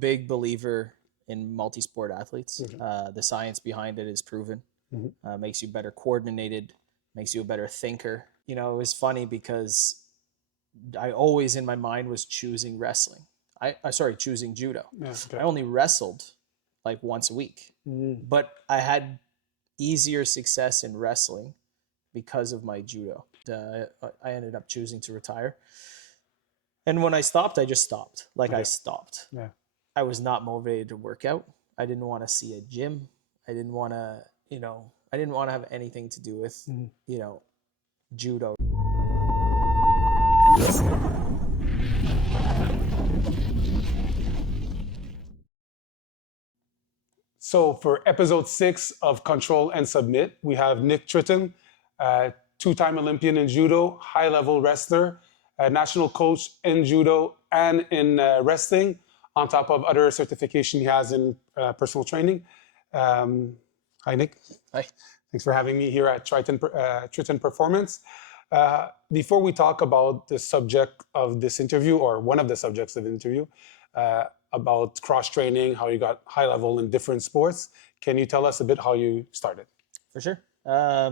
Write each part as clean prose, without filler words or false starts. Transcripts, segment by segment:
big believer in multi-sport athletes. Okay. The science behind it is proven. Mm-hmm. Makes you better coordinated, makes you a better thinker. You know, it was funny because I always in my mind was choosing wrestling. Choosing judo. Yeah. I Okay. only wrestled like once a week, Mm-hmm. but I had easier success in wrestling because of my judo. I ended up choosing to retire. And when I stopped, I just stopped. Like I Okay. stopped. Yeah. I was not motivated to work out. I didn't want to see a gym. I didn't want to, I didn't want to have anything to do with, Mm-hmm. judo. So for episode 6 of Control and Submit, we have Nick Tritton, two-time Olympian in judo, high-level wrestler, national coach in judo and in wrestling, on top of other certification he has in personal training. Hi, Nick. Hi. Thanks for having me here at Tritton Performance. Before we talk about the subject of this interview, or one of the subjects of the interview, about cross-training, how you got high level in different sports, can you tell us a bit how you started? For sure.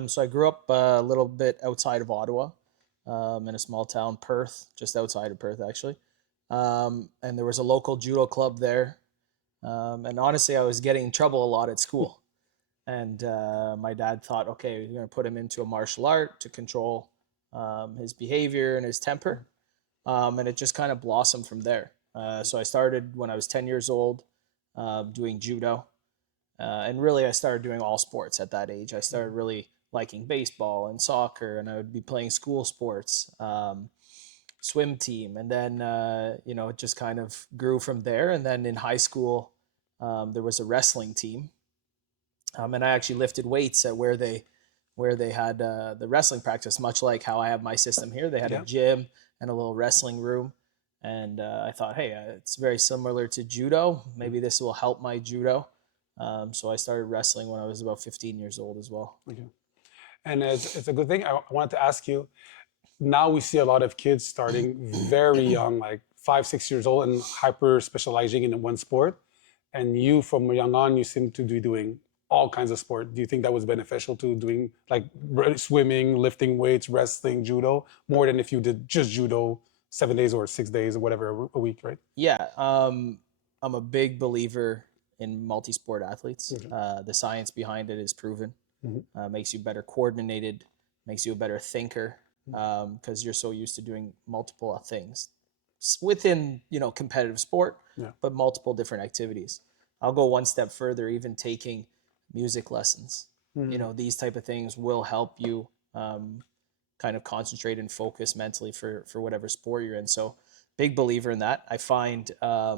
So I grew up a little bit outside of Ottawa, in a small town, Perth, just outside of Perth, actually. And there was a local judo club there. And honestly, I was getting in trouble a lot at school. And my dad thought, okay, we're going to put him into a martial art to control his behavior and his temper. And it just kind of blossomed from there. So I started when I was 10 years old doing judo. And really, I started doing all sports at that age. I started really liking baseball and soccer, and I would be playing school sports, swim team. And then, it just kind of grew from there. And then in high school, there was a wrestling team. And I actually lifted weights at where they had the wrestling practice, much like how I have my system here. They had a Yeah. gym and a little wrestling room. And I thought, hey, it's very similar to judo. Maybe this will help my judo. So I started wrestling when I was about 15 years old as well. Okay. And it's a good thing. I wanted to ask you, now we see a lot of kids starting very young, like 5, 6 years old, and hyper specializing in one sport. And you, from young on, you seem to be doing all kinds of sport. Do you think that was beneficial to doing like swimming, lifting weights, wrestling, judo, more than if you did just judo 7 days or 6 days or whatever a week, right? Yeah, I'm a big believer in multi-sport athletes. Okay. The science behind it is proven. Mm-hmm. Makes you better coordinated, makes you a better thinker, because you're so used to doing multiple things within competitive sport, Yeah. but multiple different activities. I'll go one step further, even taking music lessons. Mm-hmm. These type of things will help you kind of concentrate and focus mentally for whatever sport you're in. So big believer in that. I find a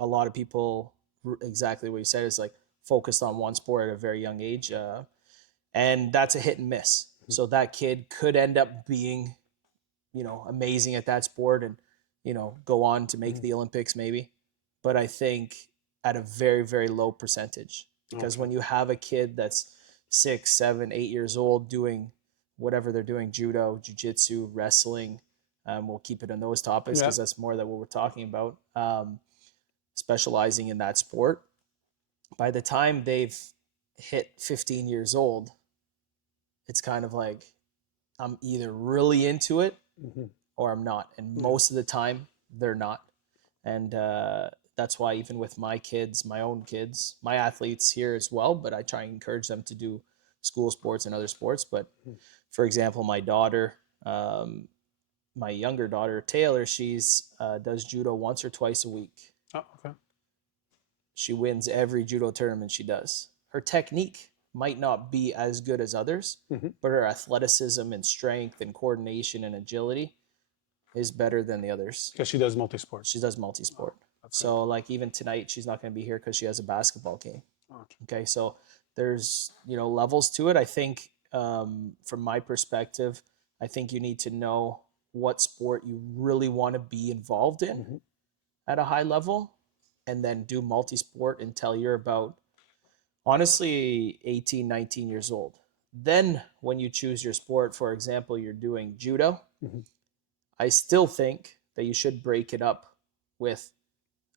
lot of people, exactly what you said, is like focused on one sport at a very young age, and that's a hit and miss. So that kid could end up being amazing at that sport and go on to make the Olympics maybe, but I think at a very, very low percentage, because Okay. when you have a kid that's 6, 7, 8 years old doing whatever they're doing, judo, jiu-jitsu, wrestling, we'll keep it on those topics Yeah. because that's more than what we're talking about, specializing in that sport. By the time they've hit 15 years old, it's kind of like I'm either really into it Mm-hmm. or I'm not. And Yeah. most of the time, they're not. And that's why even with my kids, my own kids, my athletes here as well, but I try and encourage them to do school sports and other sports. But for example, my daughter, my younger daughter, Taylor, she's does judo once or twice a week. Oh, okay. She wins every judo tournament she does. Her technique might not be as good as others, Mm-hmm. but her athleticism and strength and coordination and agility is better than the others. Because she does multi-sport. She does multi-sport. That's So like even tonight, she's not going to be here because she has a basketball game. good. Okay. Okay, so there's levels to it. I think from my perspective, I think you need to know what sport you really want to be involved in Mm-hmm. at a high level, and then do multi-sport until you're about, honestly, 18, 19 years old. Then when you choose your sport, for example, you're doing judo, Mm-hmm. I still think that you should break it up with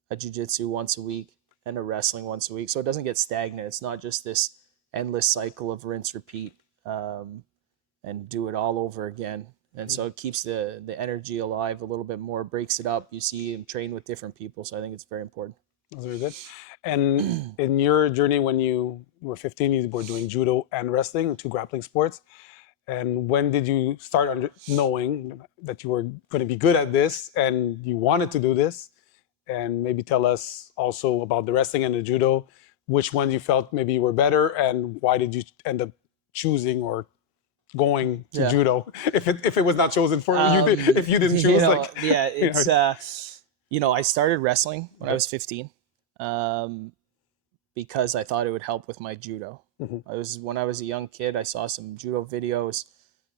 a jiu-jitsu once a week, and a wrestling once a week. So it doesn't get stagnant. It's not just this endless cycle of rinse, repeat, and do it all over again. And so it keeps the energy alive a little bit more, breaks it up. You see him train with different people. So I think it's very important. That's very good. And in your journey, when you were 15, you were doing judo and wrestling, two grappling sports. And when did you start knowing that you were going to be good at this and you wanted to do this? And maybe tell us also about the wrestling and the judo, which ones you felt maybe you were better, and why did you end up choosing or going to judo if it was not chosen for you, if you didn't choose? I started wrestling when I was 15 because I thought it would help with my judo. When I was a young kid, I saw some judo videos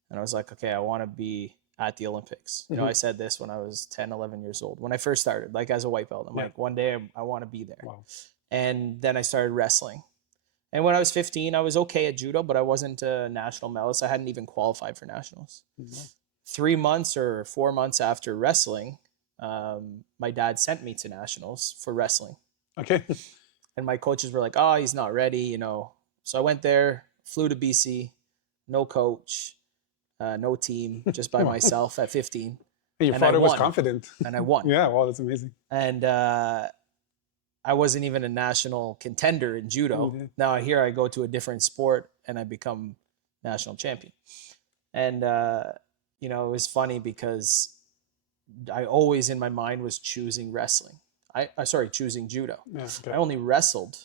and I was like, okay, I want to be at the Olympics. I said this when I was 10, 11 years old. When I first started, like as a white belt, I'm like, one day I want to be there. Wow. And then I started wrestling. And when I was 15, I was okay at judo, but I wasn't a national medalist. I hadn't even qualified for nationals. 3 months or 4 months after wrestling, my dad sent me to nationals for wrestling. Okay. And my coaches were like, oh, he's not ready, So I went there, flew to BC, no coach, no team, just by myself at 15. And your father was confident. And I won. Yeah, wow, that's amazing. And I wasn't even a national contender in judo. Now here I go to a different sport and I become national champion. And, it was funny because I always in my mind was choosing wrestling. Choosing judo. Yeah, okay. I only wrestled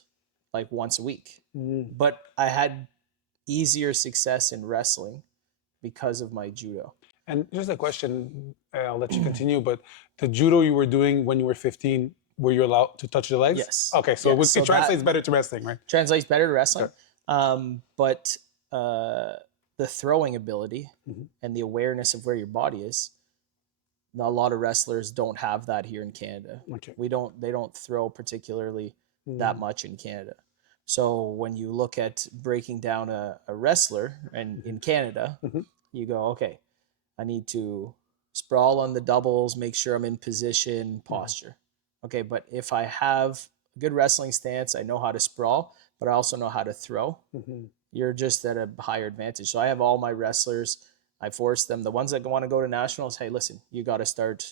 like once a week, but I had easier success in wrestling because of my judo. And just a question, I'll let you continue, but the judo you were doing when you were 15, were you allowed to touch the legs? Yes. Okay, so it translates better to wrestling, right? Translates better to wrestling. Sure. But the throwing ability and the awareness of where your body is, a lot of wrestlers don't have that here in Canada. Okay. They don't throw particularly that much in Canada. So when you look at breaking down a wrestler and in Canada, you go, okay, I need to sprawl on the doubles, make sure I'm in position, posture. Okay, but if I have a good wrestling stance, I know how to sprawl, but I also know how to throw. You're just at a higher advantage. So I have all my wrestlers. I force them, the ones that want to go to nationals. Hey, listen, you got to start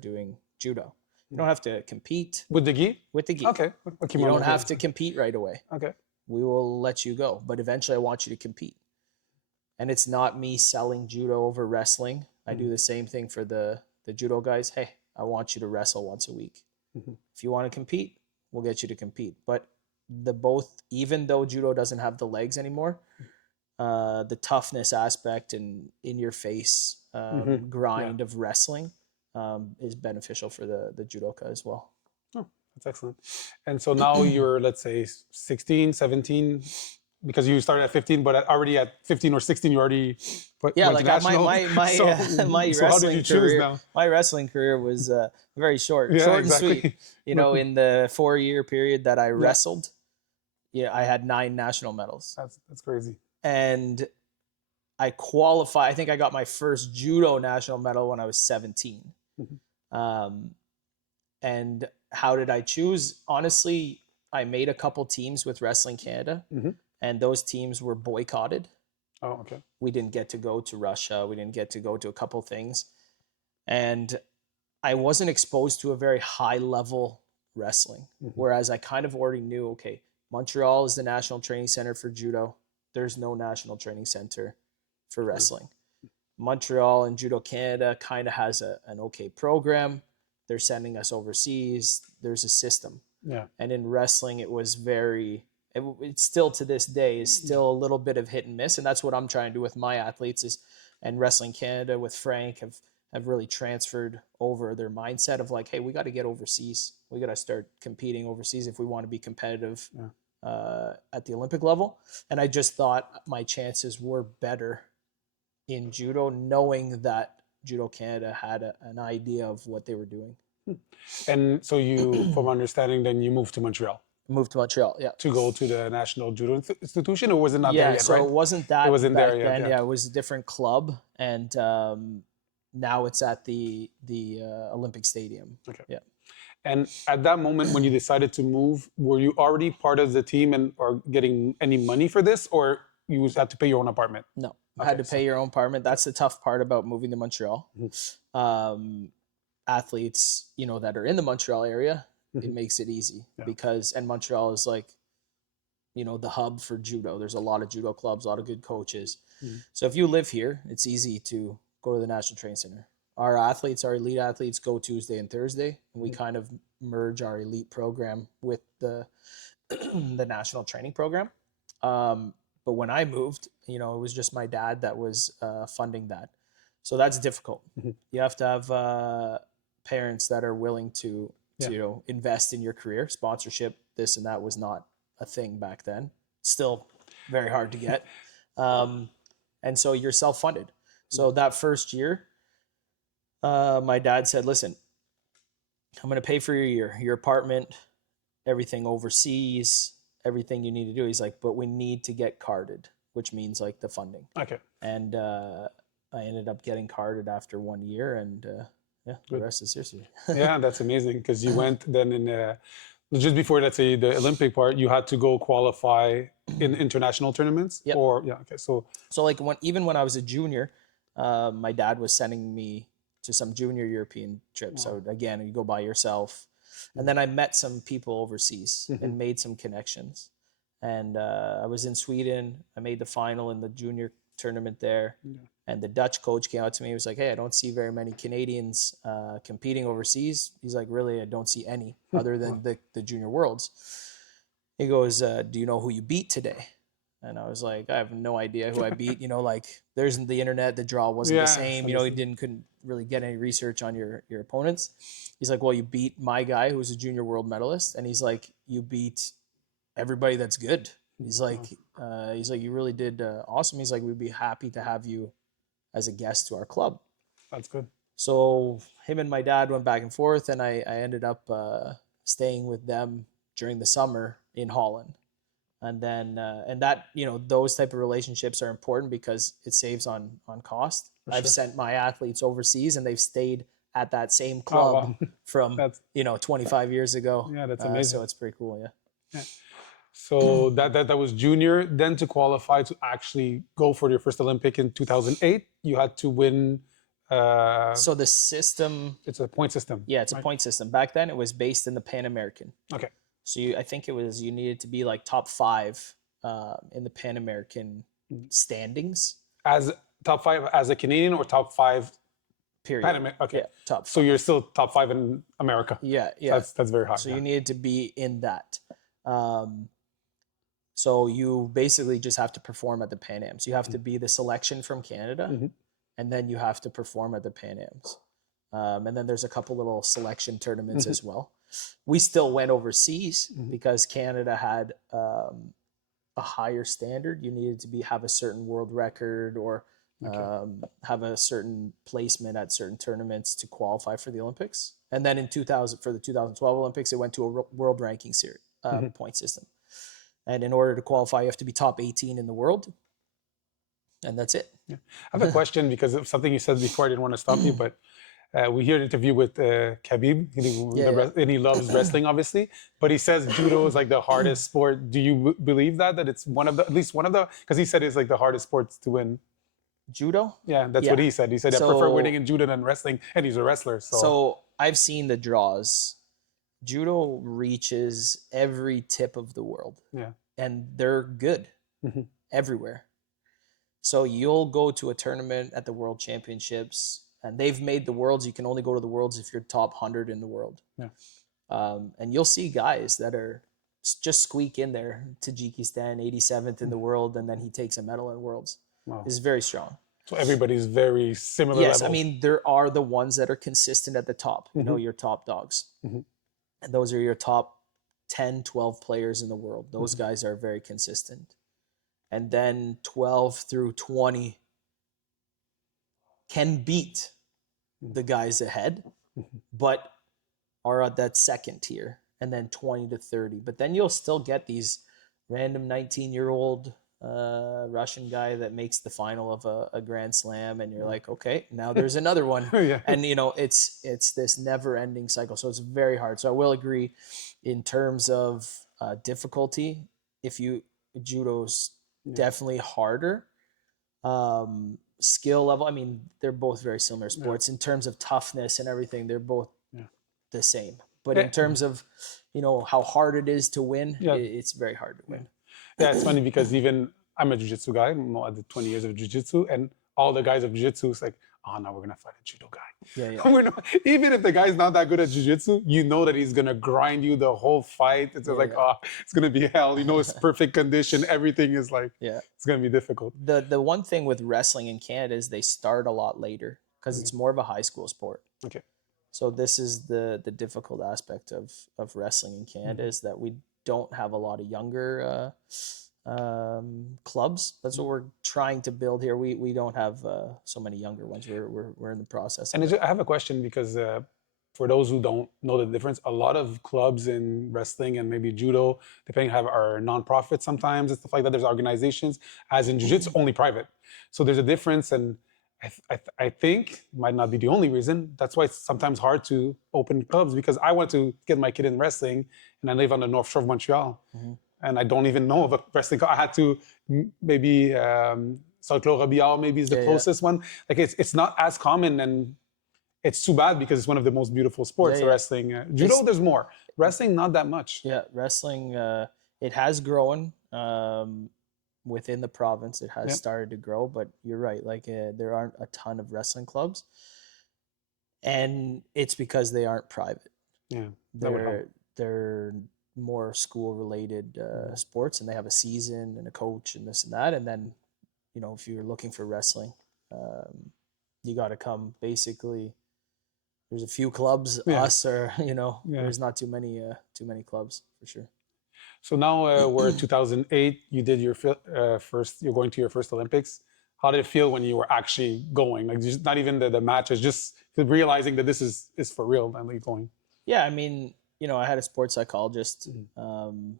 doing judo. You don't have to compete with the gi. With the gi. Okay. You don't have to compete right away. Okay. We will let you go, but eventually I want you to compete. And it's not me selling judo over wrestling. I do the same thing for the judo guys. Hey, I want you to wrestle once a week. If you want to compete, we'll get you to compete. But even though judo doesn't have the legs anymore, the toughness aspect and in your face grind of wrestling is beneficial for the judoka as well. Oh, that's excellent. And so now you're, let's say, 16, 17, because you started at 15, but already at 15 or 16, you already went to national. My so how did you choose now? My wrestling career was very short, short and sweet. In the 4-year period that I wrestled, I had 9 national medals. That's crazy. And I qualified. I think I got my first judo national medal when I was 17. And how did I choose? Honestly, I made a couple teams with Wrestling Canada, and those teams were boycotted. Oh, okay. We didn't get to go to Russia. We didn't get to go to a couple things. And I wasn't exposed to a very high level wrestling, whereas I kind of already knew, okay, Montreal is the national training center for judo. There's no national training center for wrestling. Montreal and Judo Canada kind of has an okay program. They're sending us overseas. There's a system. Yeah. And in wrestling, it was it's still to this day is still a little bit of hit and miss. And that's what I'm trying to do with my athletes and Wrestling Canada with Frank have really transferred over their mindset of like, hey, we got to get overseas. We got to start competing overseas if we want to be competitive at the Olympic level. And I just thought my chances were better in judo, knowing that Judo Canada had an idea of what they were doing. And so you, from understanding, then you moved to Montreal. Moved to Montreal, yeah. To go to the National Judo Institution, or was it not there yet, Yeah, so right? it wasn't that it wasn't back there yet, then. Yeah, it was a different club. And now it's at the Olympic Stadium. Okay. Yeah. And at that moment, when you decided to move, were you already part of the team and or getting any money for this, or you had to pay your own apartment? No, Okay, had to pay your own apartment. That's the tough part about moving to Montreal. Athletes, that are in the Montreal area, it makes it easy because, and Montreal is like, the hub for judo. There's a lot of judo clubs, a lot of good coaches. So if you live here, it's easy to go to the National Training Center. Our elite athletes go Tuesday and Thursday, and we kind of merge our elite program with the the national training program. But when I moved, it was just my dad that was funding that. So that's difficult. You have to have parents that are willing to invest in your career. Sponsorship, this and that was not a thing back then. Still very hard to get. And so you're self-funded. So that first year, my dad said, listen, I'm going to pay for your year, your apartment, everything overseas, everything you need to do. He's like, but we need to get carded, which means like the funding. Okay. And I ended up getting carded after 1 year, and the rest is history. Yeah, that's amazing, because you went then in just before, let's say, the Olympic part, you had to go qualify in international tournaments. Yep. Or okay, so like even when I was a junior, my dad was sending me to some junior European trips. So again, you go by yourself. And then I met some people overseas and made some connections. And I was in Sweden. I made the final in the junior tournament there. And the Dutch coach came out to me. He was like, hey, I don't see very many Canadians competing overseas. He's like, really, I don't see any other than the junior worlds. He goes, do you know who you beat today? And I was like, I have no idea who I beat. Like there's the internet, the draw wasn't the same. He couldn't really get any research on your opponents. He's like, well, you beat my guy who's a junior world medalist. And he's like, you beat everybody that's good. He's like, you really did awesome. He's like, we'd be happy to have you as a guest to our club. That's good. So him and my dad went back and forth, and I ended up staying with them during the summer in Holland. And then, and that, those type of relationships are important because it saves on cost. I've sent my athletes overseas and they've stayed at that same club from, 25 years ago. Yeah, that's amazing. So it's pretty cool. Yeah. So that was junior. Then to qualify to actually go for your first Olympic in 2008, you had to win. So the system. It's a point system. Yeah, it's a point system. Back then it was based in the Pan American. Okay. So I think you needed to be like top 5 in the Pan American standings. As top 5 as a Canadian, or top 5? Period. Okay. Yeah, top 5. So you're still top 5 in America. Yeah. That's very high. So you needed to be in that. So you basically just have to perform at the Pan Ams. You have to be the selection from Canada, and then you have to perform at the Pan Ams. And then there's a couple little selection tournaments as well. We still went overseas because Canada had a higher standard. You needed to have a certain world record or have a certain placement at certain tournaments to qualify for the Olympics. And then for the 2012 Olympics, it went to a world ranking series point system. And in order to qualify, you have to be top 18 in the world. And that's it. Yeah. I have a question because of something you said before. I didn't want to stop you, but we hear an interview with Khabib, and he loves wrestling, obviously. But he says judo is like the hardest sport. Do you believe that it's at least one of the, because he said it's like the hardest sports to win? Judo? Yeah, that's what he said. He said, I prefer winning in judo than wrestling, and he's a wrestler. So I've seen the draws. Judo reaches every tip of the world. Yeah. And they're good everywhere. So you'll go to a tournament at the World Championships, and they've made the Worlds. You can only go to the Worlds if you're top 100 in the world. Yeah. And you'll see guys that are just squeak in there. Tajikistan, 87th in the world, and then he takes a medal at Worlds. Wow. He's very strong. So everybody's very similar Yes, levels. I mean, there are the ones that are consistent at the top. Your top dogs. And those are your top 10, 12 players in the world. Those guys are very consistent. And then 12 through 20 can beat the guys ahead, but are at that second tier. And then 20 to 30. But then you'll still get these random 19-year-old Russian guy that makes the final of a Grand Slam, and you're like, okay, now there's another one, Yeah. and it's this never-ending cycle. So it's very hard. So I will agree, in terms of difficulty, if you judo's Yeah. definitely harder. Skill level, I mean, they're both very similar Yeah. sports in terms of toughness and everything. They're both Yeah. the same, but Yeah. in terms of how hard it is to win, Yeah. it's very hard to Yeah. win. Yeah, it's funny because even I'm a jiu-jitsu guy. I did 20 years of jiu-jitsu, and all the guys of jiu-jitsu is like, oh, now we're gonna fight a judo guy. Yeah. We're not, even if the guy's not that good at jiu-jitsu, you know that he's gonna grind you the whole fight. It's just like, Yeah. oh, it's gonna be hell. You know, it's perfect condition. Everything is like, Yeah. it's gonna be difficult. The one thing with wrestling in Canada is they start a lot later because it's more of a high school sport. Okay. So this is the difficult aspect of wrestling in Canada, is that we don't have a lot of younger clubs. That's what we're trying to build here. We don't have so many younger ones. We're in the process of And it. I have a question because for those who don't know the difference, a lot of clubs in wrestling and maybe judo, depending are nonprofits sometimes and stuff like that. There's organizations, as in jiu-jitsu, only private. So there's a difference, and I think might not be the only reason. That's why it's sometimes hard to open clubs, because I want to get my kid in wrestling, and I live on the North Shore of Montreal, and I don't even know of a wrestling club. I had to maybe Saint-Claude Robillard maybe is the closest one. Like it's not as common, and it's too bad because it's one of the most beautiful sports. Wrestling, judo, there's more. Wrestling, not that much. Yeah, wrestling. It has grown within the province. It has started to grow, but you're right. Like there aren't a ton of wrestling clubs, and it's because they aren't private. Yeah, they're more school related sports, and they have a season and a coach and this and that. And then, if you're looking for wrestling, you got to come. Basically, there's a few clubs. Us, or there's not too many clubs for sure. So now we're 2008. You did your first. You're going to your first Olympics. How did it feel when you were actually going? Like, just not even the matches, just realizing that this is for real and like going. Yeah, I mean, I had a sports psychologist, and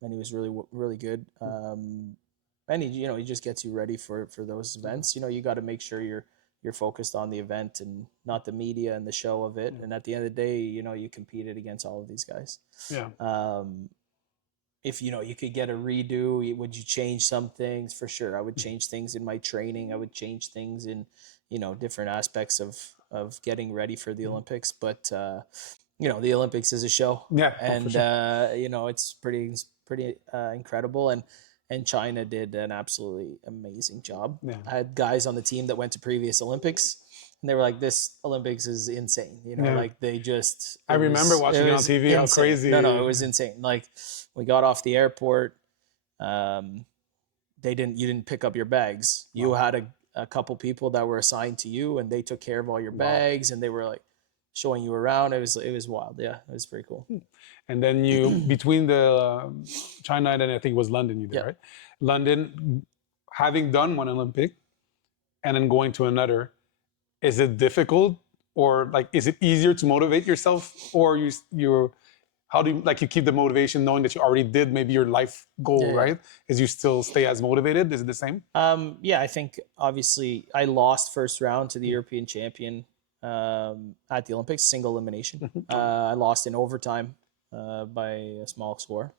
he was really, really good. And he just gets you ready for those events. You got to make sure you're focused on the event and not the media and the show of it. And at the end of the day, you competed against all of these guys. Yeah. If you could get a redo, would you change some things? For sure, I would change things in my training. I would change things in different aspects of getting ready for the Olympics. But the Olympics is a show, and sure. It's pretty incredible, and China did an absolutely amazing job. Yeah. I had guys on the team that went to previous Olympics, and they were like, "This Olympics is insane." Like they just. I remember watching it on TV. Insane. How crazy! No, it was insane. Like we got off the airport, you didn't pick up your bags. You had a couple people that were assigned to you, and they took care of all your bags, and they were like showing you around. It was wild. Yeah, it was pretty cool. And then you between the China and then I think it was London you did, right? London, having done one Olympic and then going to another, is it difficult, or like is it easier to motivate yourself, or you're how do you keep the motivation knowing that you already did maybe your life goal, right? Is you still stay as motivated? Is it the same? I think obviously I lost first round to the European champion at the Olympics, single elimination. I lost in overtime by a small score,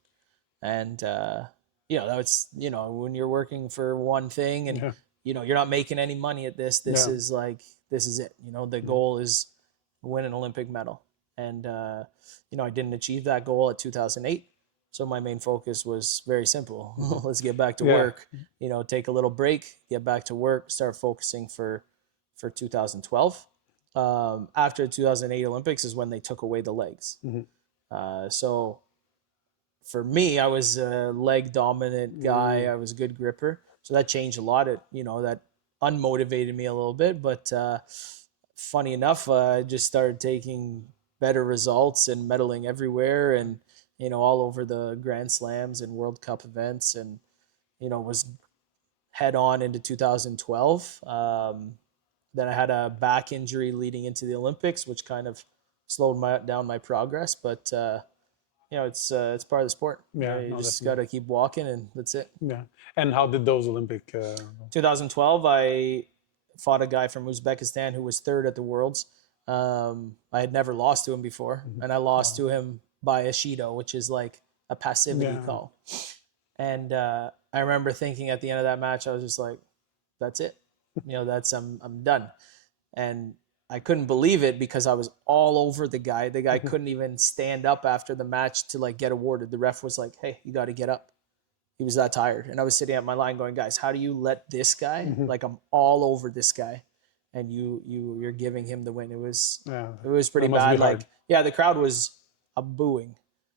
and that's when you're working for one thing and you're not making any money at this. This is it. The goal is win an Olympic medal, and I didn't achieve that goal at 2008. So my main focus was very simple. Let's get back to work. Take a little break, get back to work, start focusing for 2012. After the 2008 Olympics is when they took away the legs. So for me, I was a leg dominant guy. I was a good gripper. So that changed a lot. That unmotivated me a little bit, but funny enough, I just started taking better results and medaling everywhere, and all over the Grand Slams and World Cup events, and was head on into 2012. Then I had a back injury leading into the Olympics, which kind of slowed down my progress. But it's part of the sport. Yeah, You no, just definitely. got to keep walking, and that's it. Yeah. And how did those Olympic? 2012, I fought a guy from Uzbekistan who was third at the Worlds. I had never lost to him before, and I lost Wow. to him by a Shido, which is like a passivity Yeah. call. And I remember thinking at the end of that match, I was just like, "That's it. That's I'm done." And I couldn't believe it because I was all over the guy. The guy couldn't even stand up after the match to like get awarded. The ref was like, "Hey, you got to get up." He was that tired, and I was sitting at my line going, "Guys, how do you let this guy? Like I'm all over this guy, and you're giving him the win." Yeah. It was pretty That must be bad. hard. Like yeah, the crowd was booing.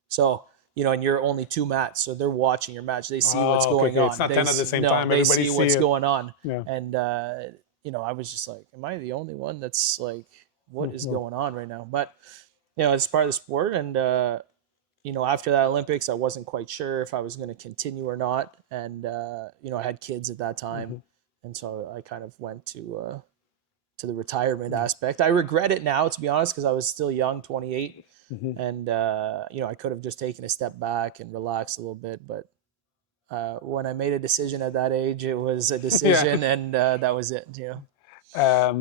So and you're only two mats, so they're watching your match. They see what's Okay, going okay. It's on. not 10 at the same No, time. they Everybody see see what's it. going on, Yeah. and I was just like, "Am I the only one that's like, what is No. going on right now?" But it's part of the sport, and after that Olympics, I wasn't quite sure if I was going to continue or not, and I had kids at that time, and so I kind of went to the retirement aspect. I regret it now, to be honest, because I was still young, 28, and I could have just taken a step back and relaxed a little bit, but when I made a decision at that age, it was a Yeah. decision, and that was it. I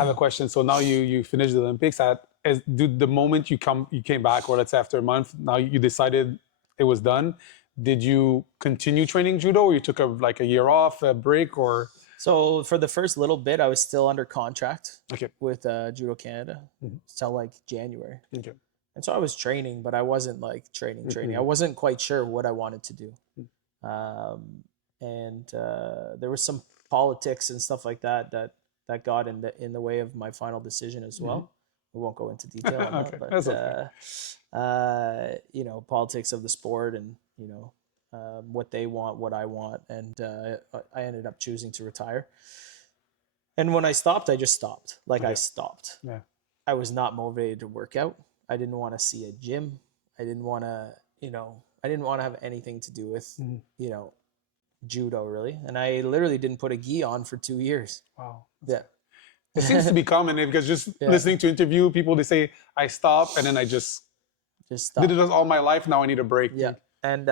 have a question. So now you finished the Olympics. The moment you came back, or let's say after a month, now you decided it was done. Did you continue training judo, or you took a year off, a break, or? So for the first little bit, I was still under contract Okay. with Judo Canada until like January. Okay. And so I was training, but I wasn't like training. I wasn't quite sure what I wanted to do. And there was some politics and stuff like that got in the way of my final decision as well. We won't go into detail on Okay, that, but that's okay. politics of the sport, and what they want, what I want, and I ended up choosing to retire. And when I stopped, I just stopped. Like I Okay. stopped. Yeah. I was not motivated to work out. I didn't want to see a gym. I didn't want to, I didn't want to have anything to do with, judo really. And I literally didn't put a gi on for 2 years. Wow. Yeah. It seems to be common because just Yeah. listening to interview people, they say I stop and then I just Just did stop. it all my life. Now I need a break. Yeah. And,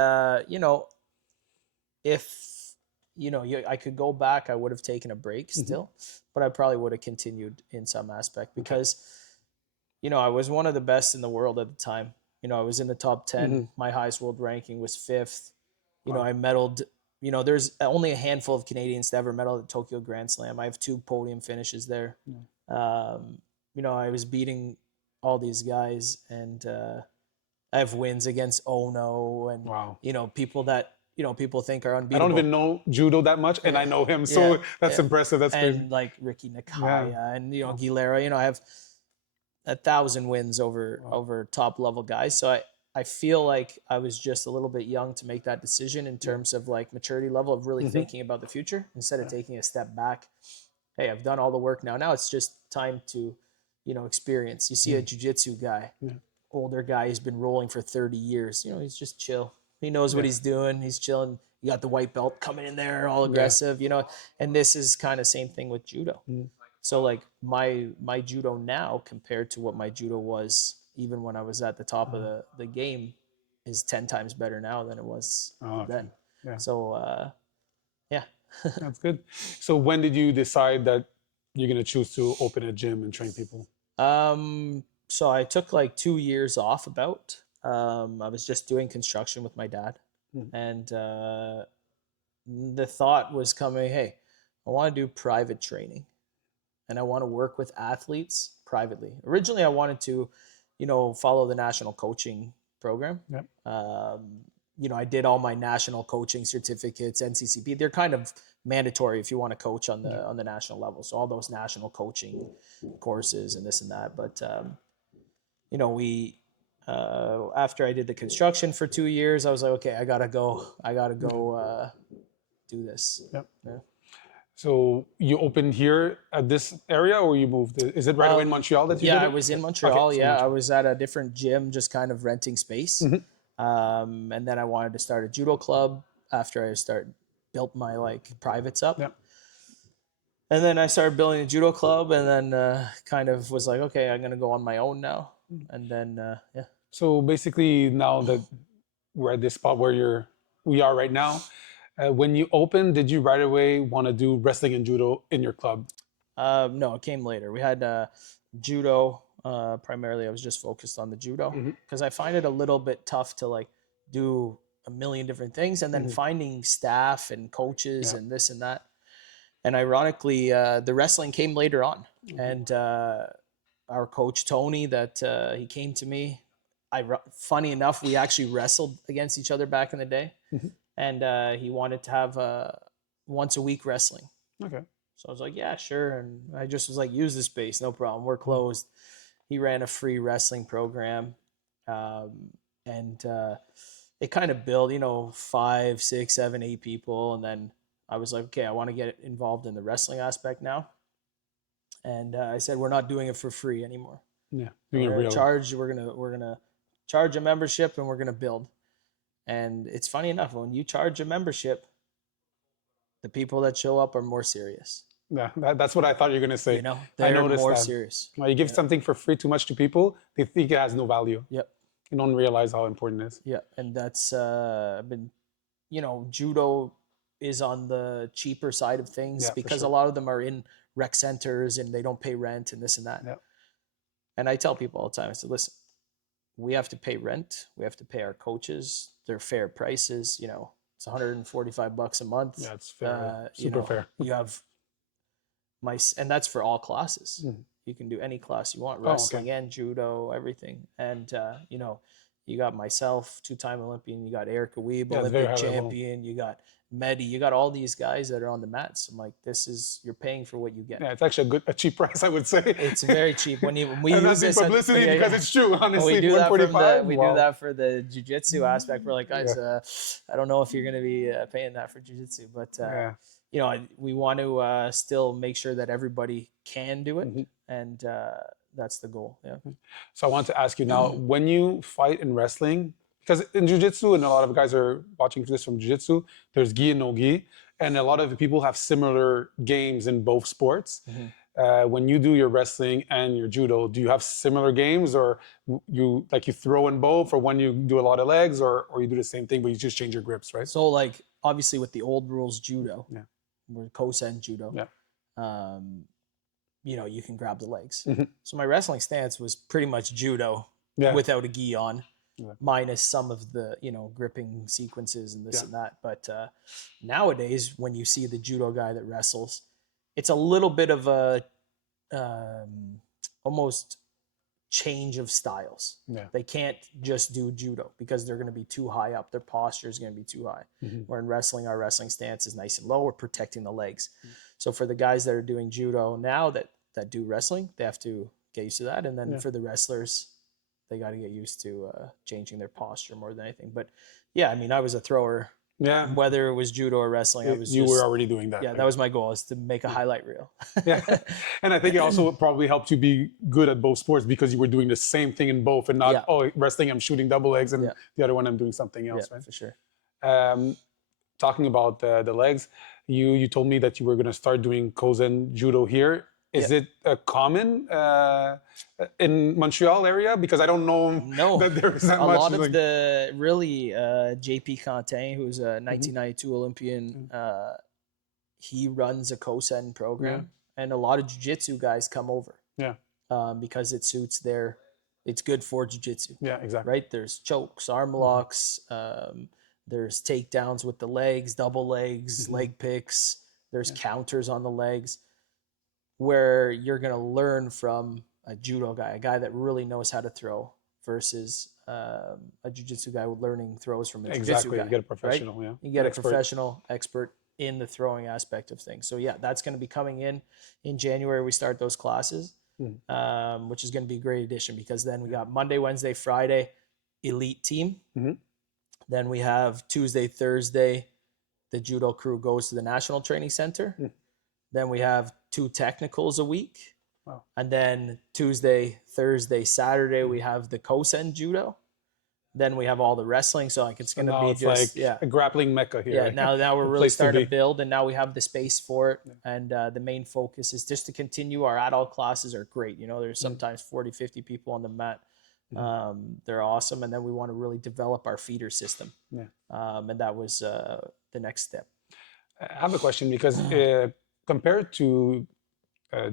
if, I could go back, I would have taken a break still, but I probably would have continued in some aspect because, I was one of the best in the world at the time. I was in the top 10. My highest world ranking was 5th. I medaled. There's only a handful of Canadians to ever medal at the Tokyo Grand Slam. I have 2 podium finishes there. I was beating all these guys, and I have wins against Ono and Wow. people that people think are I unbeatable. don't even know judo that much, and I know him, so that's impressive. That's crazy. And like Ricky Nakaya and Aguilera. I have 1,000 wins over top level guys. So I feel like I was just a little bit young to make that decision in terms of like maturity level of really thinking about the future instead of taking a step back. Hey, I've done all the work now. Now it's just time to, experience. You see a jiu-jitsu guy, older guy, he's been rolling for 30 years. He's just chill. He knows what he's doing. He's chilling. You got the white belt coming in there, all aggressive, and this is kind of same thing with judo. So like my judo now compared to what my judo was even when I was at the top of the game is 10 times better now than it was then. Yeah. So yeah. That's good. So when did you decide that you're going to choose to open a gym and train people? So I took like 2 years off about. I was just doing construction with my dad. And the thought was coming, hey, I want to do private training. And I want to work with athletes privately. Originally, I wanted to, follow the national coaching program. Yep. I did all my national coaching certificates, NCCP. They're kind of mandatory if you want to coach on the national level. So all those national coaching courses and this and that. But we after I did the construction for 2 years, I was like, okay, I gotta go do this. Yep. Yeah. So you opened here at this area, or you moved? Is it right away in Montreal that you did it? Yeah, I was in Montreal. Okay, so I Montreal. was at a different gym, just kind of renting space. And then I wanted to start a judo club after I built my like privates up. Yep. And then I started building a judo club, and then kind of was like, okay, I'm gonna go on my own now. And then So basically, now that we're at this spot where we are right now, when you opened, did you right away want to do wrestling and judo in your club? No, it came later. We had judo. Primarily, I was just focused on the judo Hmm. because I find it a little bit tough to like do a million different things and then Hmm. finding staff and coaches Yeah. and this and that. And ironically, the wrestling came later on. Hmm. And our coach Tony, that he came to me. Funny enough, we actually wrestled against each other back in the day, Hmm. and he wanted to have once a week wrestling. Okay. So I was like, yeah, sure. And I just was like, use the space, no problem. We're Mhm. closed. He ran a free wrestling program. And it kind of built, 5, 6, 7, 8 people. And then I was like, okay, I want to get involved in the wrestling aspect now. And I said, we're not doing it for free anymore. Yeah. So Doing we're it gonna real. charge. We're gonna charge a membership, and we're gonna build. And it's funny enough, when you charge a membership, the people that show up are more serious. Yeah. That's what I thought you were gonna say. I They're noticed more that. serious. When you give Yeah. something for free too much to people, they think it has no value. Yep. You don't realize how important it is. Yeah. And that's been, judo is on the cheaper side of things Yeah, for because a sure. lot of them are in rec centers and they don't pay rent and this and that. Yeah. And I tell people all the time, I said, listen, we have to pay rent. We have to pay our coaches their fair prices. It's $145 a month. Yeah, it's fair. Super fair. You have and that's for all classes. Mhm. You can do any class you want, Oh, okay. wrestling and judo, everything. And you got myself, two-time Olympian. You got Erica Weeb, Yeah, it's very Olympic high level. champion. You got Medi. You got all these guys that are on the mats. I'm like, you're paying for what you get. Yeah, it's actually a cheap price, I would say. It's very cheap when we I'm not use doing this. publicity Yeah, because yeah. it's true. When we Honestly, do that 145. we do Wow. that for the jiu-jitsu aspect. We're like, guys, Yeah. I don't know if you're going to be paying that for jiu-jitsu, but Yeah. we want to still make sure that everybody can do it, Hmm. and that's the goal. Yeah. So I want to ask you now, when you fight in wrestling, because in jiu-jitsu, and a lot of guys are watching this from jiu-jitsu, there's gi and no gi, and a lot of the people have similar games in both sports. Mm-hmm. When you do your wrestling and your judo, do you have similar games, or you throw in both, or when you do a lot of legs, or you do the same thing but you just change your grips, right? So like obviously with the old rules judo, Yeah. we're kosen judo. Yeah. Um, you can grab the legs. Hmm. So my wrestling stance was pretty much judo Yeah. without a gi on, Yeah. minus some of the gripping sequences and this Yeah. and that. But nowadays, when you see the judo guy that wrestles, it's a little bit of a almost change of styles. Yeah. They can't just do judo because they're going to be too high up. Their posture is going to be too high. Hmm. Where in wrestling, our wrestling stance is nice and low. We're protecting the legs. So for the guys that are doing judo now that do wrestling, they have to get used to that. And then Yeah. for the wrestlers, they got to get used to changing their posture more than anything. But yeah, I mean, I was a thrower. Yeah. Whether it was judo or wrestling, You were already doing that. Yeah, that was my goal, is to make a highlight reel. Yeah. And I think it also probably helped you be good at both sports because you were doing the same thing in both, and not, Yeah. oh, wrestling, I'm shooting double legs, and Yeah. the other one I'm doing something else, Yeah, right? for sure. Talking about the legs, you told me that you were going to start doing kosen judo here. Is Yeah. it common in Montreal area? Because I don't know No, that there is that a much. lot of like- the really JP Contain, who's a 1992 Olympian, he runs a kosen program, and a lot of jiu-jitsu guys come over. Yeah. Because it suits it's good for jiu-jitsu. Yeah, exactly. Right? There's chokes, arm locks, there's takedowns with the legs, double legs, leg picks, there's counters on the legs, where you're going to learn from a judo guy, a guy that really knows how to throw, versus a jiu-jitsu guy learning throws from a jiu-jitsu Exactly. guy. You get a professional, right? yeah. You get An a expert. professional expert in the throwing aspect of things. So yeah, that's going to be coming in January. We start those classes, which is going to be a great addition, because then we got Monday, Wednesday, Friday, elite team. Mhm. Then we have Tuesday, Thursday, the judo crew goes to the National Training Center. Then we have 2 technicals a week. Wow. And then Tuesday, Thursday, Saturday, we have the kosen judo. Then we have all the wrestling. So like it's going to Now be it's just like a grappling mecca here. yeah. right? Now we're A really place to starting be. to build, and now we have the space for it. And the main focus is just to continue. Our adult classes are great. There's sometimes 40, 50 people on the mat. They're awesome. And then we want to really develop our feeder system. Yeah. And that was the next step. I have a question because compared to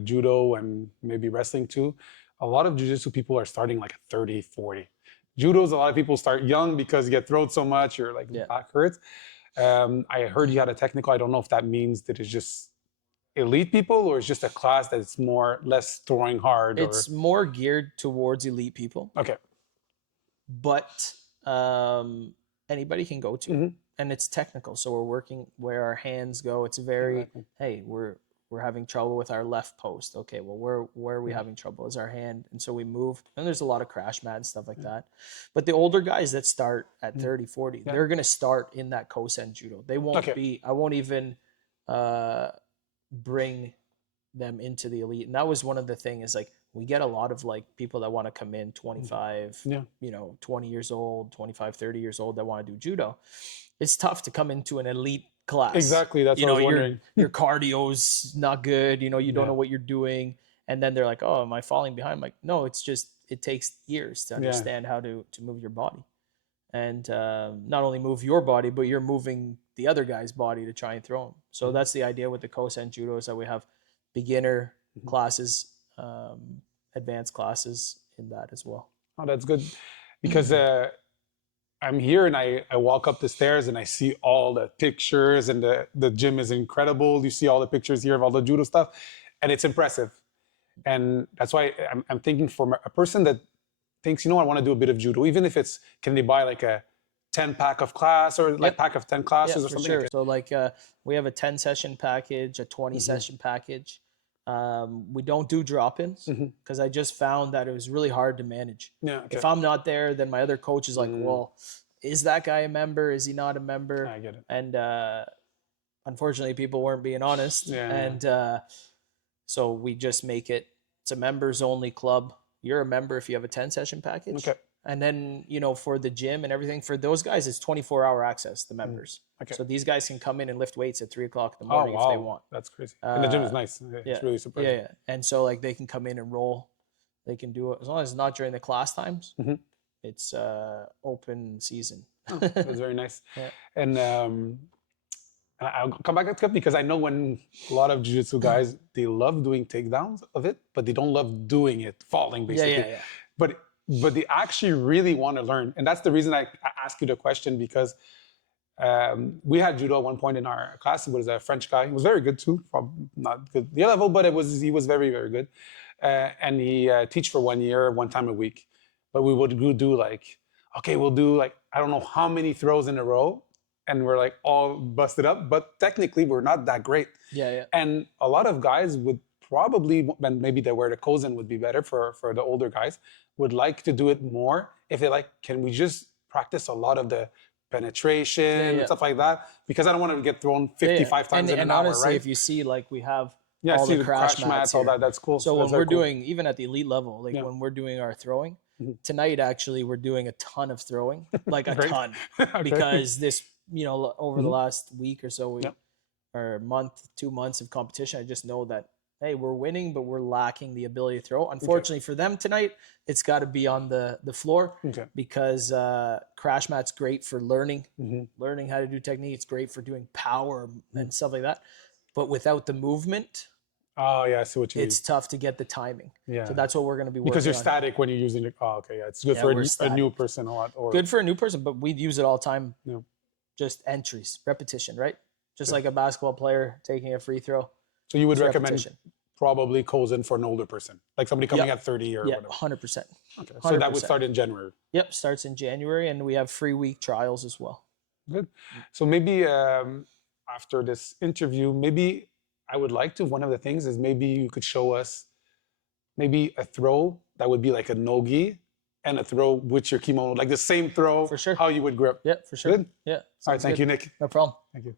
judo and maybe wrestling too, a lot of jiu-jitsu people are starting like at 30, 40. Judo's a lot of people start young because you get thrown so much, your like back hurts. I heard you had a technical. I don't know if that means that it's just elite people or it's just a class that's more less throwing hard. It's more geared towards elite people. Okay. But anybody can go to, and it's technical. So we're working where our hands go. It's very, hey, we're having trouble with our left post. Okay, well, where are we having trouble? Is our hand? And so we move. And there's a lot of crash mat and stuff like that. But the older guys that start at 30, 40, they're going to start in that Kosen judo. They won't be, I won't even bring them into the elite. And that was one of the things is like, we get a lot of like people that want to come in 25, 20 years old, 25, 30 years old that want to do judo. It's tough to come into an elite class. Exactly. That's what I was wondering. Your cardio's not good. You don't know what you're doing. And then they're like, oh, am I falling behind? I'm like, no, it's just, it takes years to understand how to move your body. And not only move your body, but you're moving the other guy's body to try and throw him. So that's the idea with the Kosen judo is that we have beginner classes, advanced classes in that as well. Oh, that's good. Because I'm here and I walk up the stairs and I see all the pictures and the gym is incredible. You see all the pictures here of all the judo stuff and it's impressive. And that's why I'm thinking for a person that thinks, I want to do a bit of judo, even if it's, can they buy like a 10 pack of class or like pack of 10 classes or something? Sure. So like we have a 10 session package, a 20 session package. We don't do drop-ins because I just found that it was really hard to manage. If I'm not there, then my other coach is like, well, is that guy a member? Is he not a member? I get it. And unfortunately, people weren't being honest. And so we just make it, it's a members only club. You're a member if you have a 10 session package. Okay. And then, for the gym and everything, for those guys, it's 24-hour access, the members. Okay. So these guys can come in and lift weights at 3 o'clock in the morning if they want. That's crazy. And the gym is nice. It's really surprising. Yeah. And so like they can come in and roll. They can do it as long as it's not during the class times. It's open season. That's very nice. And I'll come back to it because I know when a lot of jiu-jitsu guys, they love doing takedowns of it, but they don't love doing it, falling basically. But they actually really want to learn. And that's the reason I asked you the question because we had judo at one point in our class. It was a French guy. He was very good too. Probably not good the level, but he was very, very good. And he teach for 1 year, one time a week. But we would do like, okay, we'll do like, I don't know how many throws in a row. And we're like all busted up. But technically, we're not that great. And a lot of guys would probably, and maybe where the Kosen would be better for the older guys, would like to do it more if they like, can we just practice a lot of the penetration and stuff like that? Because I don't want to get thrown 55 times in an hour, honestly, right? If you see, like we have all the crash mats, all that, that's cool. So when we're doing, even at the elite level, like when we're doing our throwing, tonight actually we're doing a ton of throwing, like a ton, because this, over the last week or so, or month, 2 months of competition, I just know that, hey, we're winning, but we're lacking the ability to throw. Unfortunately for them tonight, it's got to be on the floor because crash mat's great for learning how to do technique. It's great for doing power and stuff like that. But without the movement, I see what you mean. It's tough to get the timing. So that's what we're going to be working on. Because you're static when you're using it. It's good for a new person a lot. Good for a new person, but we use it all the time. Just entries, repetition, right? Just like a basketball player taking a free throw. So you would recommend probably Kosen for an older person, like somebody coming at 30 or whatever. 100%. Okay, so that would start in January. Yep, starts in January, and we have free week trials as well. Good. So maybe after this interview, maybe I would like to, one of the things is maybe you could show us maybe a throw that would be like a no-gi and a throw with your kimono, like the same throw, for sure, how you would grip. Yeah, for sure. Good? Yeah. All right, thank you, Nick. No problem. Thank you.